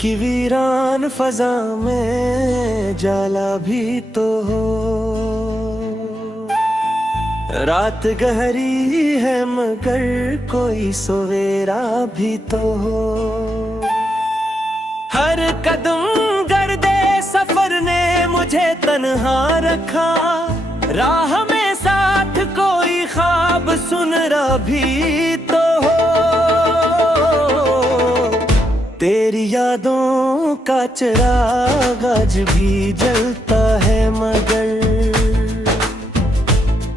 की वीरान फजा में जाला भी तो हो। रात गहरी है मगर कोई सवेरा भी तो हो। हर कदम गर्दे सफर ने मुझे तन्हा रखा, राह में साथ कोई ख्वाब सुन रहा भी तो हो। तेरी यादों का चिराग आज भी जलता है मगर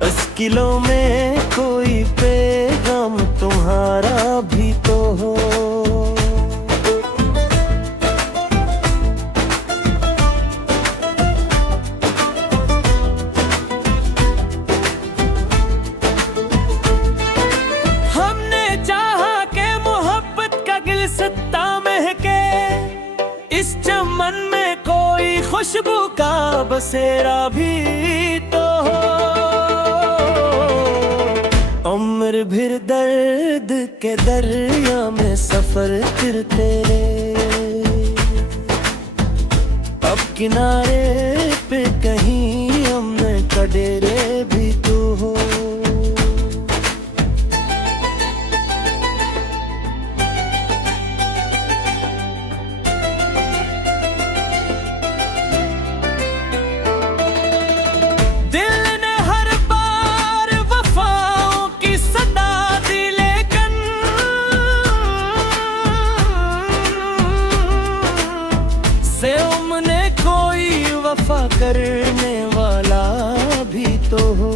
मुश्किलों में कोई पैगाम तुम्हारा भी तो हो। हमने चाहा के मोहब्बत का गिलसिता महके, इस चमन में कोई खुशबू का बसेरा भी तो हो। उम्र भर दर्द के दरिया में सफर करते रहे, अब किनारे पे कहीं हमने का डेरे भी तो हो। वफा करने वाला भी तो हो।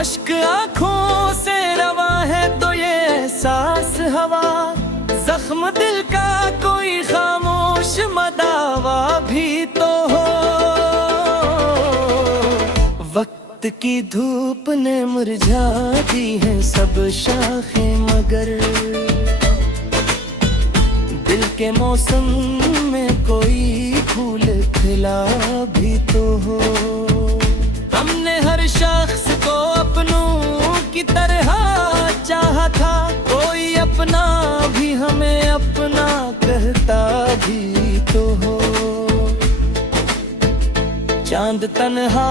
अश्क आँखों से रवा है तो ये एहसास हवा, जख्म दिल का कोई खामोश मदावा भी तो हो। वक्त की धूप ने मुरझा दी है सब शाखें मगर दिल के मौसम में कोई फूल खिला भी तो हो। हमने हर शख्स को अपनों की तरह चाहा था, कोई अपना भी हमें अपना कहता भी तो हो। चांद तन्हा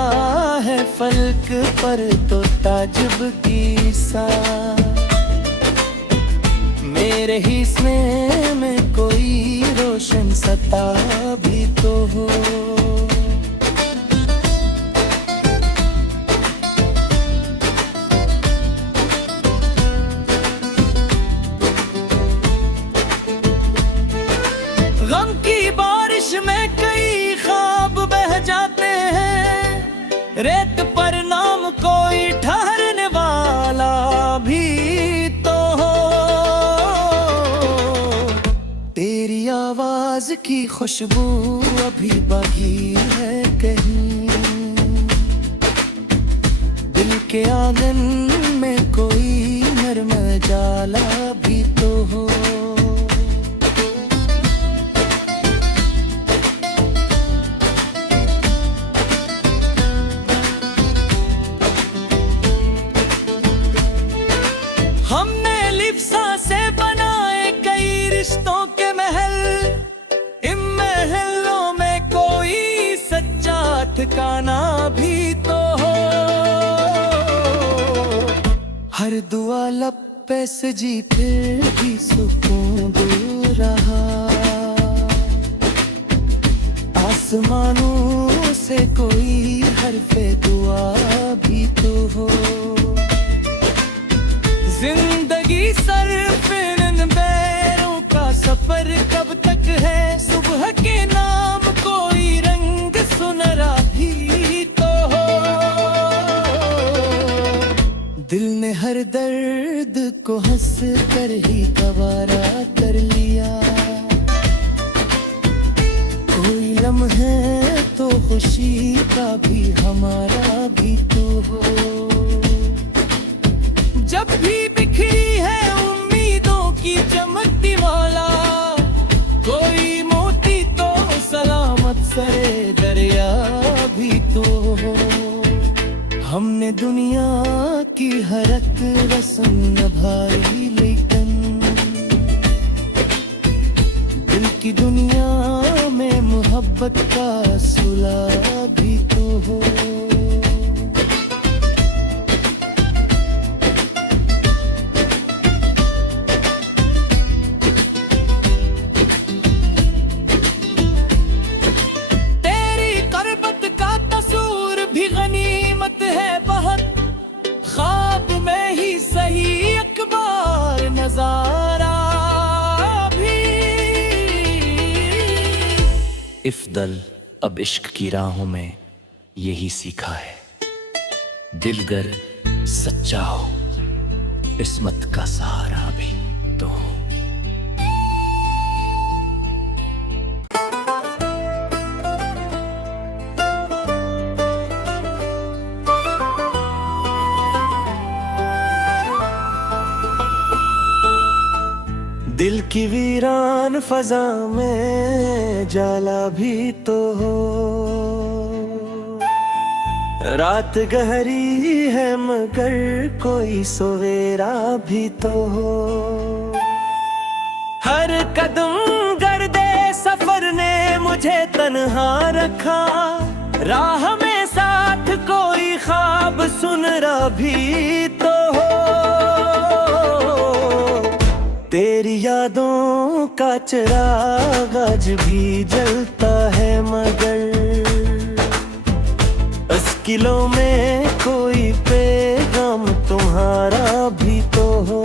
है फलक पर तो ताजुब की सा, मेरे ही स्नेह में कोई रोशन सता भी तो हो। गम की बारिश में कई ख्वाब बह जाते हैं, रेत पर नाम कोई ठहरने वाला भी तो हो। तेरी आवाज की खुशबू अभी बाकी है कहीं, दिल के आंगन में कोई नरम जाला भी तो हो। हमने लिप्सा से बनाए कई रिश्तों के महल, इन महलों में कोई सच्चा ठिकाना भी तो हो। हर दुआ लब पे सजी फिर भी सुकून दूर रहा, आसमानों से कोई हरफे दुआ भी तो हो। जिंदगी सरफ इन बैरों का सफर कब तक है, सुबह के नाम कोई रंग सुनहरा भी तो हो। दिल ने हर दर्द को हंस कर ही गवारा कर लिया, कोई लम्हे तो खुशी का भी हमारा भी तो हो। जब भी बिखरी है उम्मीदों की चमकती वाला, कोई मोती तो सलामत सरे दरिया भी तो हो। हमने दुनिया की हर एक रस्म निभाई लेकिन की दुनिया में मोहब्बत का सुलह भी तो हो। तेरी करबत का तसूर भी गनीमत है बहुत, ख्वाब में ही सही एक बार नजारा भी। इफ्दल अब इश्क की राहों में यही सीखा है, दिलगर सच्चा हो, इस्मत का सहारा भी तो हो। दिल की वीरान फजा में जाला भी तो हो। रात गहरी है मगर कोई सवेरा भी तो हो। हर कदम गर्दे सफर ने मुझे तन्हा रखा, राह में साथ कोई ख्वाब सुनरा भी तो हो। तेरी यादों का चिराग आज भी जलता है मगर मुश्किलों में कोई पैगाम तुम्हारा भी तो हो।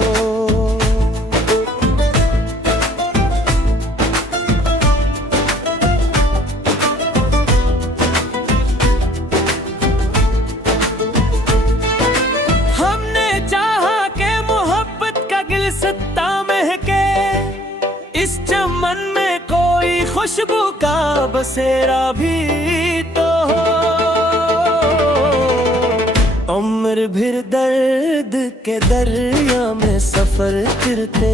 हमने चाहा के मोहब्बत का गिलसिता महके, इस चमन में कोई खुशबू का बसेरा भी तो हो। उम्र भर दर्द के दरिया में सफर करते,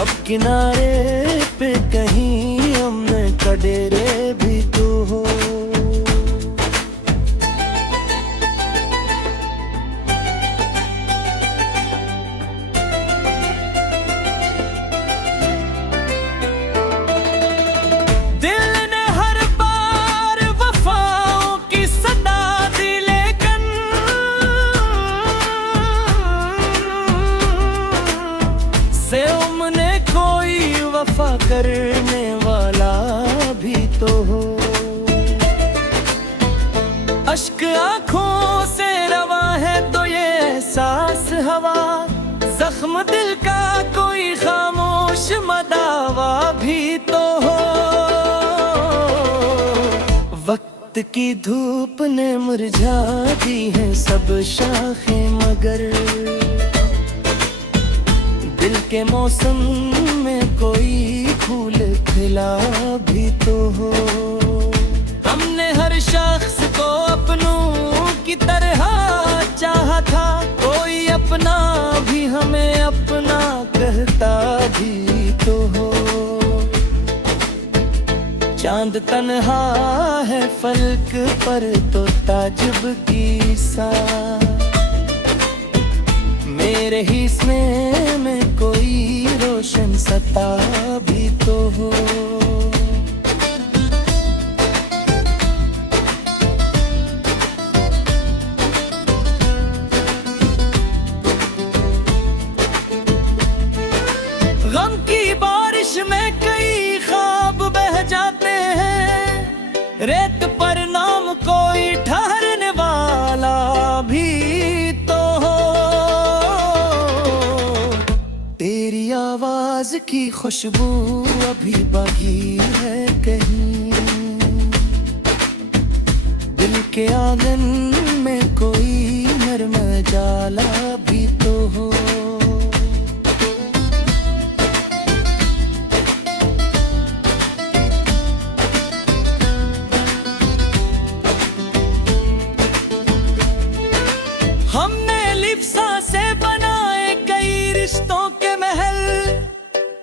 अब किनारे पे कहीं हमने का डेरे भी तो हो। वफा करने वाला भी तो हो। अश्क आंखों से रवा है तो ये एहसास हवा, जख्म दिल का कोई खामोश मदावा भी तो हो। वक्त की धूप ने मुरझा दी है सब शाखें मगर दिल के मौसम में कोई फूल खिला भी तो हो। हमने हर शख्स को अपनों की तरह चाहा था, कोई अपना भी हमें अपना कहता भी तो हो। चांद तन्हा है फलक पर तो ताजुब की सा, मेरे हिस्से में कोई रोशन सता भी तो हो। गम की बारिश में कई ख्वाब बह जाते हैं, रेत पर नाम कोई ठहरने वाला भी तो हो। तेरी आवाज की खुशबू अभी बाकी है कहीं, दिल के आंगन में कोई नरम जाला भी तो हो। हमने लिप्सा से बनाए कई रिश्तों के महल,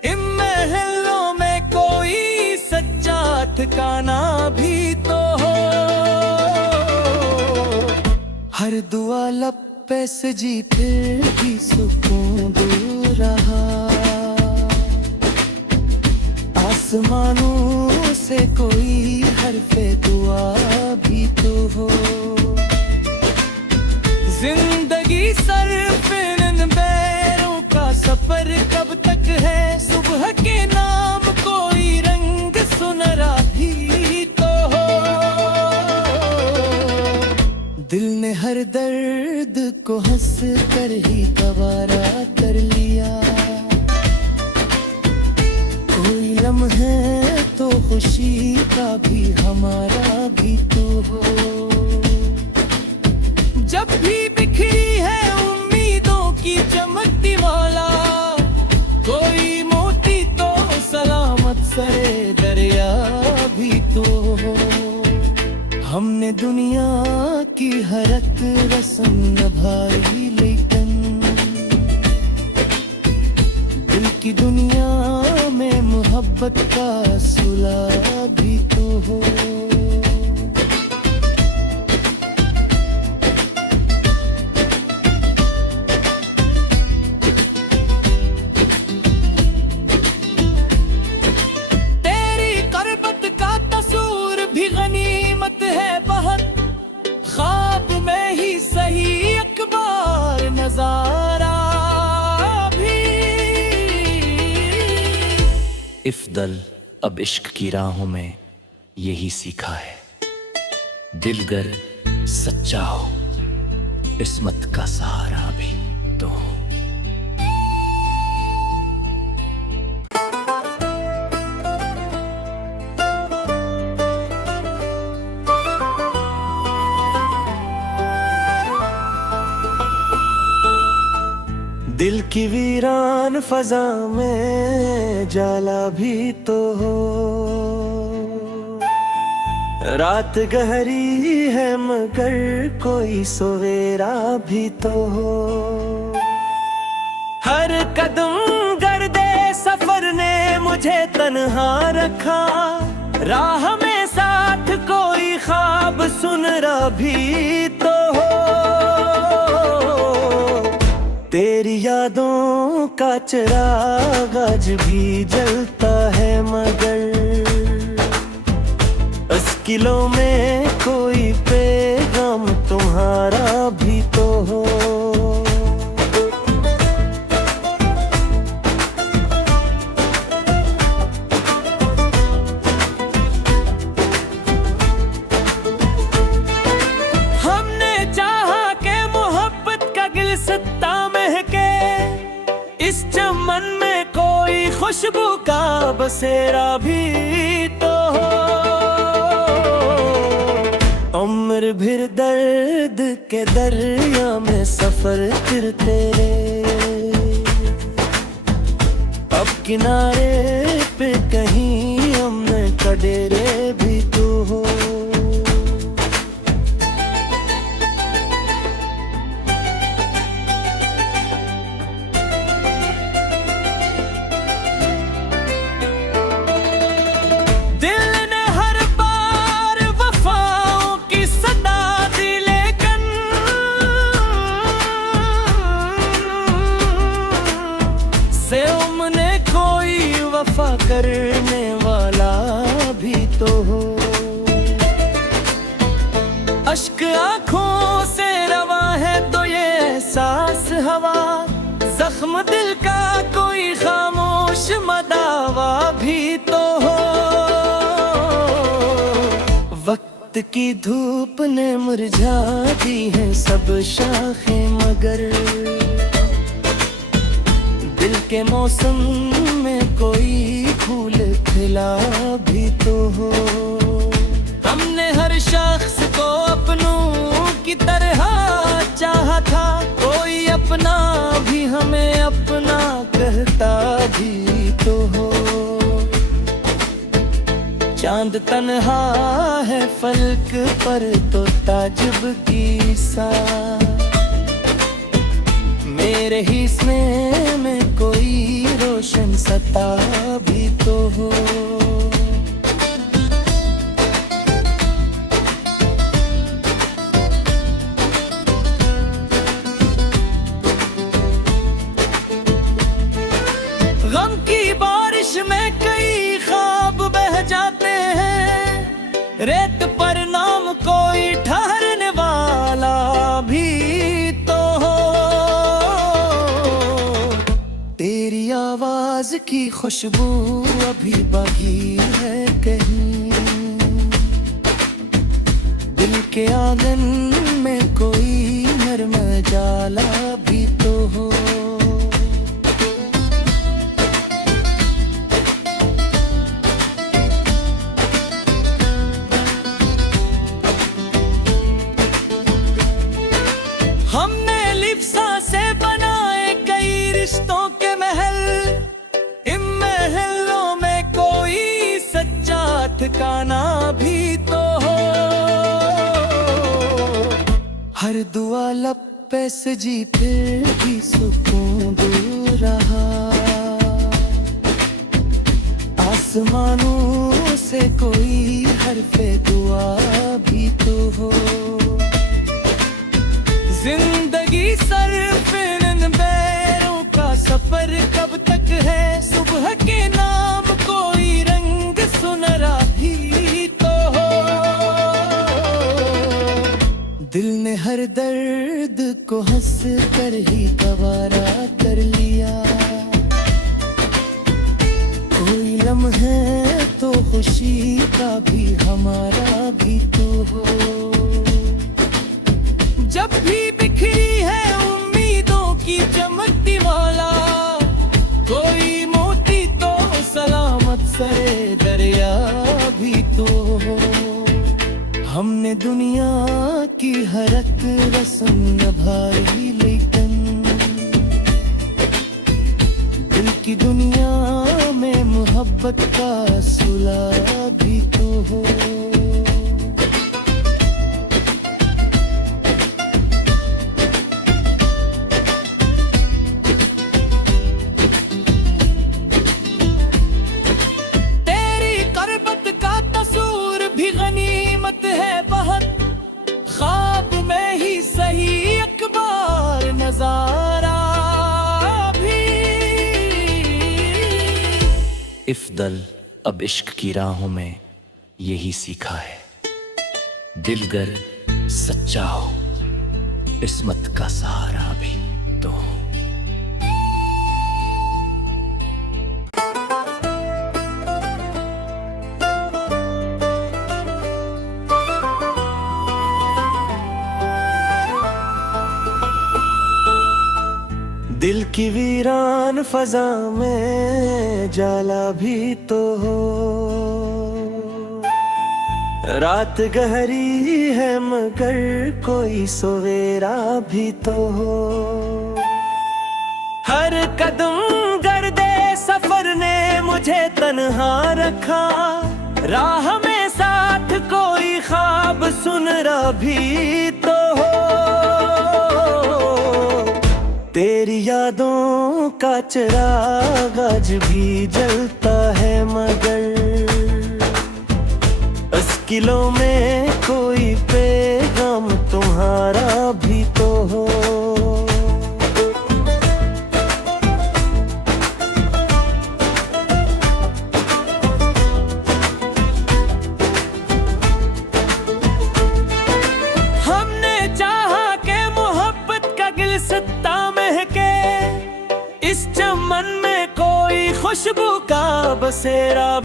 इन महलों में कोई सच्चा ठिकाना भी तो हो। हर दुआ लब पे सजी फिर भी सुकून दूर रहा, आसमानों से कोई हरफे दुआ भी तो हो। जिंदगी सरफिन बैरों का सफर कब तक है, सुबह के नाम कोई रंग सुनहरा भी तो हो। दिल ने हर दर्द को हंस कर ही गवारा कर लिया, कोई लम्हे तो खुशी का भी हमारा भी तो हो। जब भी बिखरी है उम्मीदों की चमकती माला, कोई मोती तो सलामत सरे दरिया भी तो हो। हमने दुनिया की हर एक रस्म निभाई, लेकिन दिल की दुनिया में मोहब्बत का सुला भी तो हो। तेरी करबत का तसूर भी गनीमत है बहुत, ख्वाब में ही सही एक बार नजारा भी। इफ्दल अब इश्क की राहों में यही सीखा है, दिलगर सच्चा हो, इस्मत का सहारा भी तो हो। दिल की वीरान फजा में जाला भी तो हो। रात गहरी है मगर कोई सवेरा भी तो हो। हर कदम गर्दे सफर ने मुझे तन्हा रखा, राह में साथ कोई ख्वाब सुनहरा भी तो हो। तेरी यादों का चिराग आज भी जलता है, मगर मुश्किलों में कोई पैगाम तुम्हारा भी तो हो। हमने चाहा के मोहब्बत का गिलसिता महके, इस चमन में कोई खुशबू का बसेरा भी तो हो। उम्र भर दर्द के दरिया में सफर करते, अब किनारे पे कहीं हमने कडेरे भी तो हो। वफा करने वाला भी तो हो। अश्क आंखों से रवा है तो ये एहसास हवा, जख्म दिल का कोई खामोश मदावा भी तो हो। वक्त की धूप ने मुरझा दी है सब शाखें, मगर दिल के मौसम में कोई फूल खिला भी तो हो। हमने हर शख्स को अपनों की तरह चाहा था, कोई अपना भी हमें अपना कहता भी तो हो। चांद तन्हा है फलक पर तो ताजुब की सा, मेरे हिस्से में कोई रोशन सता भी तो हो। गम की बारिश में कई ख्वाब राज की खुशबू अभी बाकी है कहीं, दिल के आंगन में कोई नरम जाला भी तो हो। हमने लिप्सा से बनाए कई रिश्तों के महल, इन महलों में कोई सच्चा ठिकाना भी तो हो। हर दुआ लब पे सजी फिर भी सुकून दूर रहा, आसमानों से कोई हरफे दुआ भी तो हो। जिंदगी सर्फ इन बैरों का सफर कब तक है, सुबह के नाम कोई रंग सुनहरा ही तो हो। दिल ने हर दर्द को हंस कर ही गवारा कर लिया, कोई लम्हे तो खुशी का भी हमारा भी तो हो। जब भी बिखरी है उम्मीदों की चमकती माला, कोई मोती तो सलामत सरे दरिया भी तो हो। हमने दुनिया की हर एक रस्म निभाई, लेकिन दिल की दुनिया में मोहब्बत का सुलह भी तो हो। इफ़दल अब इश्क की राहों में यही सीखा है, दिलगर सच्चा हो, किस्मत का सहारा भी तो हो। दिल की वीरान फजा में जाला भी तो हो, रात गहरी है मगर कोई सवेरा भी तो हो। हर कदम गर्दे सफर ने मुझे तन्हा रखा, राह में साथ कोई ख्वाब सुनरा भी तो हो। तेरी यादों का चिराग आज भी जलता है, मगर मुश्किलों में कोई पैगाम तुम्हारा भी तो हो। हमने चाहा के मोहब्बत का गिलसिता महके, इस चमन में कोई खुशबू का बसेरा